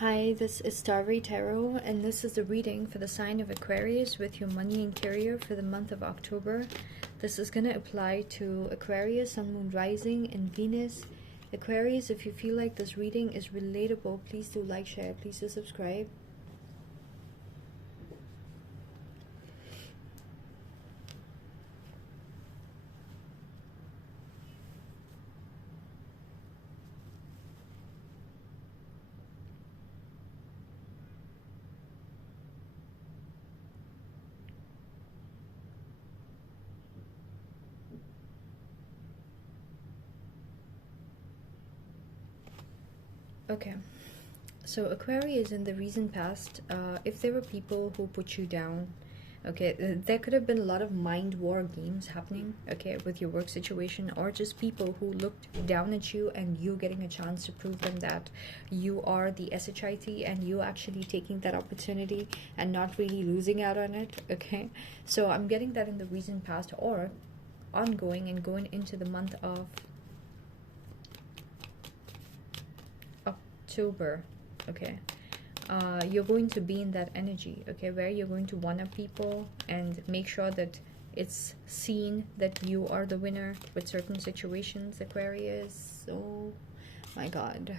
Hi, this is Starry Tarot, and this is the reading for the sign of Aquarius with your money and career for the month of October. This is going to apply to Aquarius, Sun, Moon, Rising, and Venus. Aquarius, if you feel like this reading is relatable, please do like, share, please do subscribe. Okay, so Aquarius, in the recent past, if there were people who put you down, okay, there could have been a lot of mind war games happening, okay, with your work situation, or just people who looked down at you and you getting a chance to prove them that you are the SHIT and you actually taking that opportunity and not really losing out on it, okay? So I'm getting that in the recent past or ongoing and going into the month of October, okay? You're going to be in that energy, okay, where you're going to one-up people and make sure that it's seen that you are the winner with certain situations, Aquarius. Oh my God.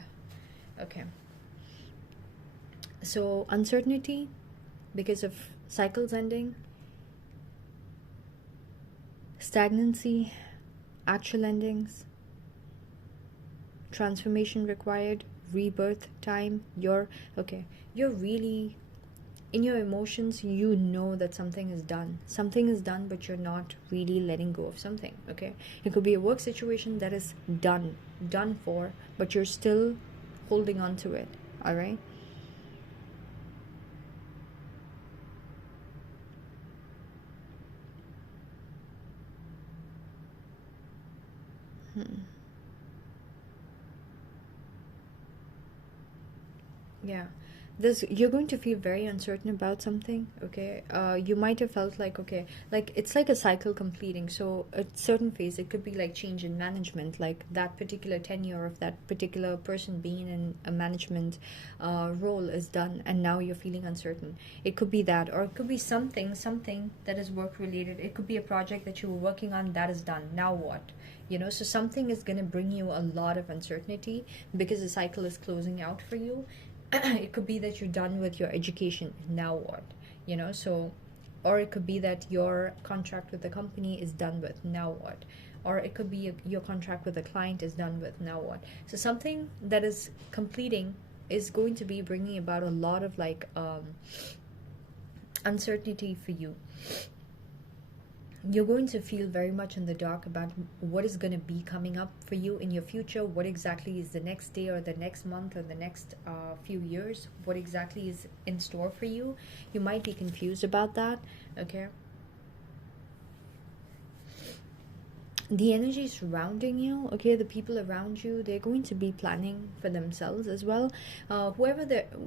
Okay. So uncertainty because of cycles ending, stagnancy, actual endings, transformation required, rebirth time. You're really in your emotions, you know that something is done, but you're not really letting go of something, okay? It could be a work situation that is done for, but you're still holding on to it. All right. Yeah, this, you're going to feel very uncertain about something, okay? You might have felt like, okay, like it's like a cycle completing. So a certain phase, it could be like change in management, like that particular tenure of that particular person being in a management role is done, and now you're feeling uncertain. It could be that, or it could be something that is work related. It could be a project that you were working on that is done. Now what? You know, so something is going to bring you a lot of uncertainty because the cycle is closing out for you. It could be that you're done with your education. Now what? You know, so, or it could be that your contract with the company is done with. Now what? Or it could be your contract with the client is done with. Now what? So something that is completing is going to be bringing about a lot of like uncertainty for you. You're going to feel very much in the dark about what is going to be coming up for you in your future. What exactly is the next day or the next month or the next few years? What exactly is in store for you? You might be confused about that, okay? The energy surrounding you, okay, the people around you, they're going to be planning for themselves as well. Whoever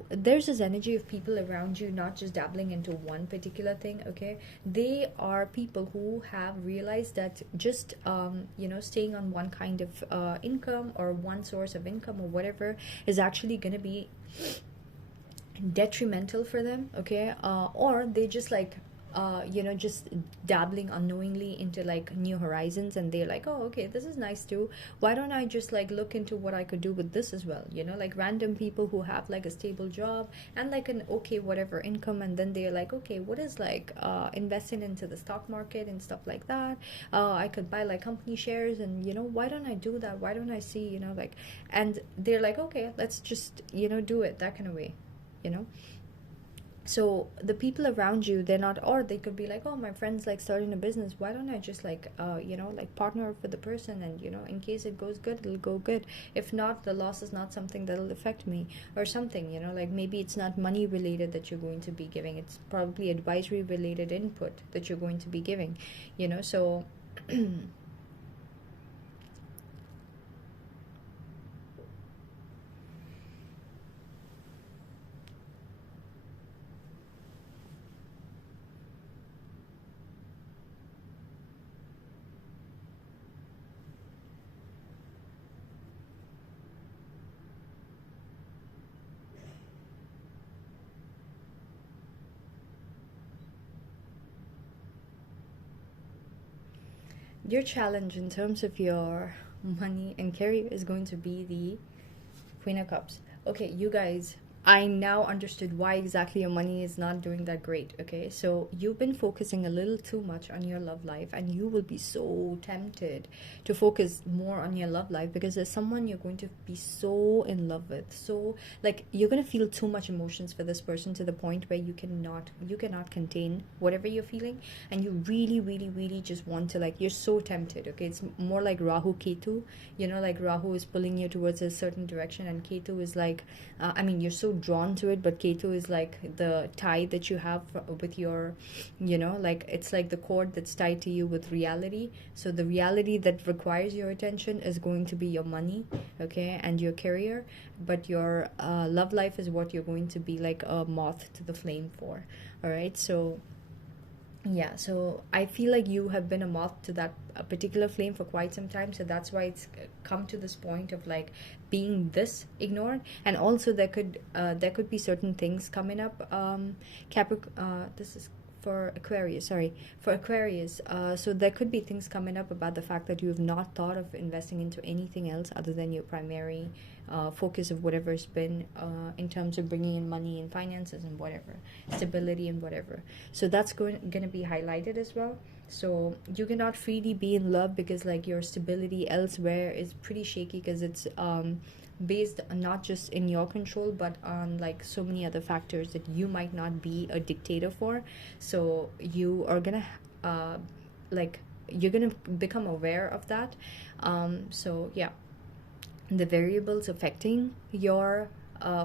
there's this energy of people around you not just dabbling into one particular thing, okay? They are people who have realized that just staying on one kind of income or one source of income or whatever is actually going to be detrimental for them, okay? Or they just like just dabbling unknowingly into like new horizons, and they're like, oh, okay, this is nice too. Why don't I just like look into what I could do with this as well? You know, like random people who have like a stable job and like an okay whatever income, and then they're like, okay, what is like investing into the stock market and stuff like that? I could buy like company shares, and why don't I do that? Why don't I see, like, and they're like, okay, let's just do it that kind of way, you know. So the people around you, they're not, or they could be like, oh, my friend's like starting a business, why don't I just like like partner up with the person, and in case it goes good, it'll go good. If not, the loss is not something that'll affect me or something, like maybe it's not money related that you're going to be giving, it's probably advisory related input that you're going to be giving, so Your challenge in terms of your money and career is going to be the Queen of Cups. Okay, you guys, I now understood why exactly your money is not doing that great. Okay, so you've been focusing a little too much on your love life, and you will be so tempted to focus more on your love life because there's someone you're going to be so in love with. So, like, you're gonna feel too much emotions for this person to the point where you cannot contain whatever you're feeling, and you really, really, really just want to, like, you're so tempted. Okay, it's more like Rahu Ketu. Like Rahu is pulling you towards a certain direction, and Ketu is like, I mean, you're so drawn to it, but Ketu is like the tie that you have with your, like, it's like the cord that's tied to you with reality. So the reality that requires your attention is going to be your money, okay, and your career, but your love life is what you're going to be like a moth to the flame for. All right, so yeah, so I feel like you have been a moth to that particular flame for quite some time, so that's why it's come to this point of like being this ignored. And also there could be certain things coming up. This is for Aquarius, sorry, for Aquarius. So there could be things coming up about the fact that you have not thought of investing into anything else other than your primary focus of whatever's been in terms of bringing in money and finances and whatever, stability and whatever. So that's going to be highlighted as well. So you cannot freely be in love because like your stability elsewhere is pretty shaky, because it's based not just in your control but on like so many other factors that you might not be a dictator for. So you are gonna like you're gonna become aware of that. So yeah, the variables affecting your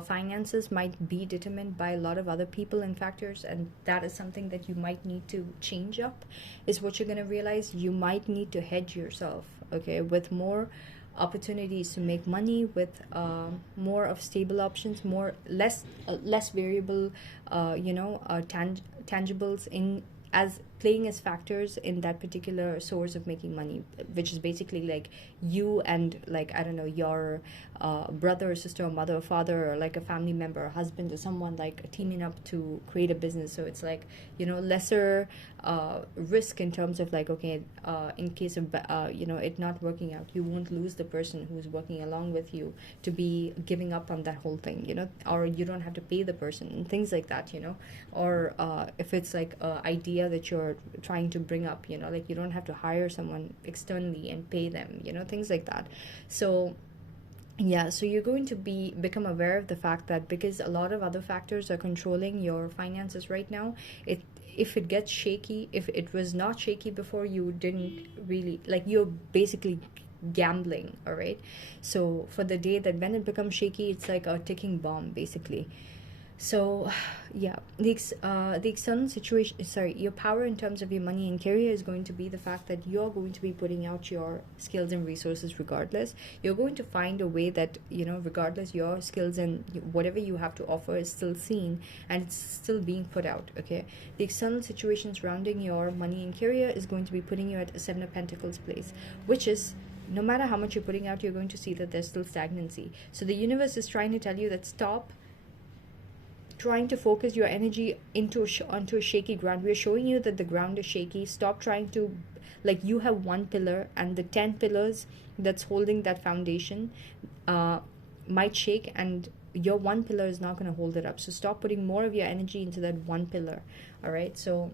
finances might be determined by a lot of other people and factors, and that is something that you might need to change up, is what you're going to realize. You might need to hedge yourself, okay, with more opportunities to make money, with more of stable options, less variable tangibles in as playing as factors in that particular source of making money, which is basically like you and, like, I don't know, your brother or sister or mother or father, or like a family member or husband or someone, like teaming up to create a business. So it's like, lesser risk in terms of like, okay, in case of it not working out, you won't lose the person who's working along with you to be giving up on that whole thing, or you don't have to pay the person and things like that, or if it's like a idea that you're trying to bring up, like you don't have to hire someone externally and pay them, things like that. So yeah, so you're going to become aware of the fact that because a lot of other factors are controlling your finances right now, if it gets shaky, if it was not shaky before, you didn't really, like, you're basically gambling. All right, so for the day that when it becomes shaky, it's like a ticking bomb basically. So yeah, the external situation, sorry, your power in terms of your money and career is going to be the fact that you're going to be putting out your skills and resources regardless. You're going to find a way that, regardless, your skills and whatever you have to offer is still seen and it's still being put out. Okay, the external situation surrounding your money and career is going to be putting you at a Seven of Pentacles place, which is, no matter how much you're putting out, you're going to see that there's still stagnancy. So the universe is trying to tell you that stop trying to focus your energy onto a shaky ground. We're showing you that the ground is shaky. Stop trying to, like, you have one pillar and the 10 pillars that's holding that foundation might shake, and your one pillar is not going to hold it up. So stop putting more of your energy into that one pillar. All right, so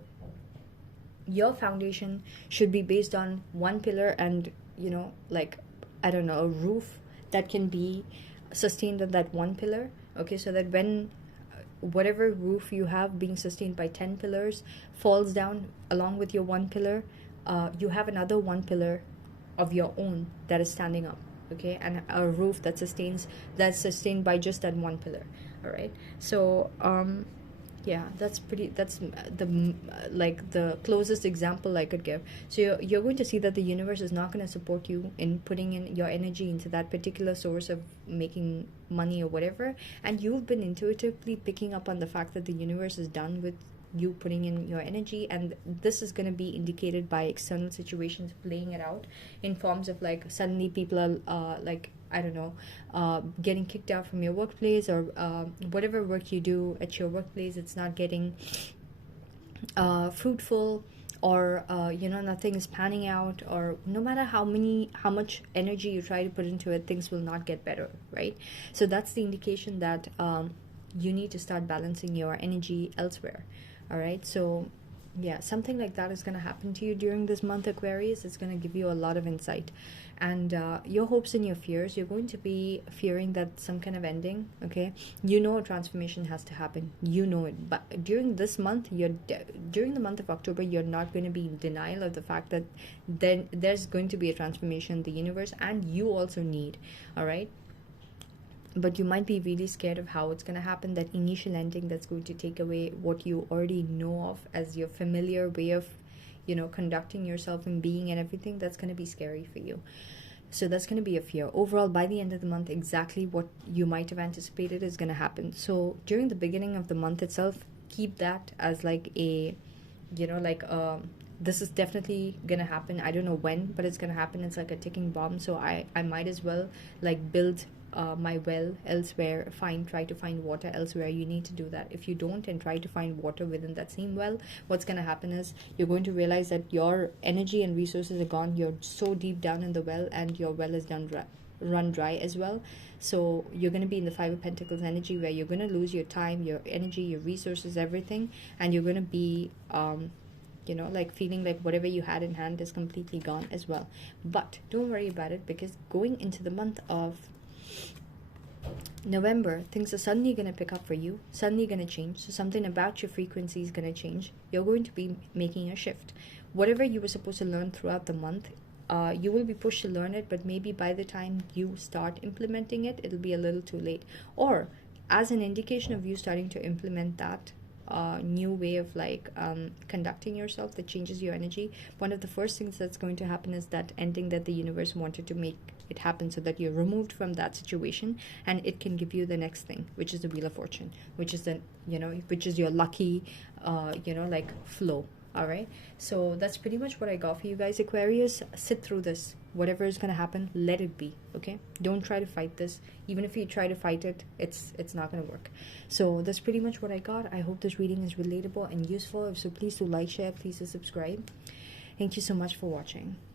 your foundation should be based on one pillar and, like, I don't know, a roof that can be sustained on that one pillar. Okay, so that when whatever roof you have being sustained by 10 pillars falls down along with your one pillar, you have another one pillar of your own that is standing up, okay, and a roof that's sustained by just that one pillar. All right, so yeah, that's the closest example I could give. So you're going to see that the universe is not going to support you in putting in your energy into that particular source of making money or whatever, and you've been intuitively picking up on the fact that the universe is done with you putting in your energy, and this is going to be indicated by external situations playing it out in forms of, like, suddenly people are like, I don't know, getting kicked out from your workplace, or whatever work you do at your workplace, it's not getting fruitful, or nothing is panning out, or no matter how much energy you try to put into it, things will not get better, right? So that's the indication that you need to start balancing your energy elsewhere. All right, so yeah, something like that is going to happen to you during this month, Aquarius. It's going to give you a lot of insight, and your hopes and your fears, you're going to be fearing that some kind of ending, okay? You know a transformation has to happen, you know it, but during this month, during the month of October, you're not going to be in denial of the fact that then there's going to be a transformation in the universe, and you also need, all right? But you might be really scared of how it's going to happen, that initial ending that's going to take away what you already know of as your familiar way of conducting yourself and being and everything. That's going to be scary for you. So that's going to be a fear. Overall, by the end of the month, exactly what you might have anticipated is going to happen. So during the beginning of the month itself, keep that as like a this is definitely gonna happen. I don't know when, but it's gonna happen. It's like a ticking bomb. So I might as well like build my well elsewhere, try to find water elsewhere. You need to do that. If you don't and try to find water within that same well, what's going to happen is you're going to realize that your energy and resources are gone. You're so deep down in the well, and your well is run dry as well. So you're going to be in the Five of Pentacles energy, where you're going to lose your time, your energy, your resources, everything, and you're going to be like feeling like whatever you had in hand is completely gone as well. But don't worry about it, because going into the month of November, things are suddenly going to pick up for you, suddenly going to change. So something about your frequency is going to change. You're going to be making a shift. Whatever you were supposed to learn throughout the month, you will be pushed to learn it, but maybe by the time you start implementing it, it'll be a little too late. Or as an indication of you starting to implement that new way of conducting yourself that changes your energy, one of the first things that's going to happen is that ending that the universe wanted to make it happen, so that you're removed from that situation, and it can give you the next thing, which is the Wheel of Fortune, which is which is your lucky flow. All right, so that's pretty much what I got for you guys, Aquarius. Sit through this. Whatever is going to happen, let it be. Okay, don't try to fight this. Even if you try to fight it, it's not going to work. So that's pretty much what I got. I hope this reading is relatable and useful. So please do like, share, please do subscribe. Thank you so much for watching.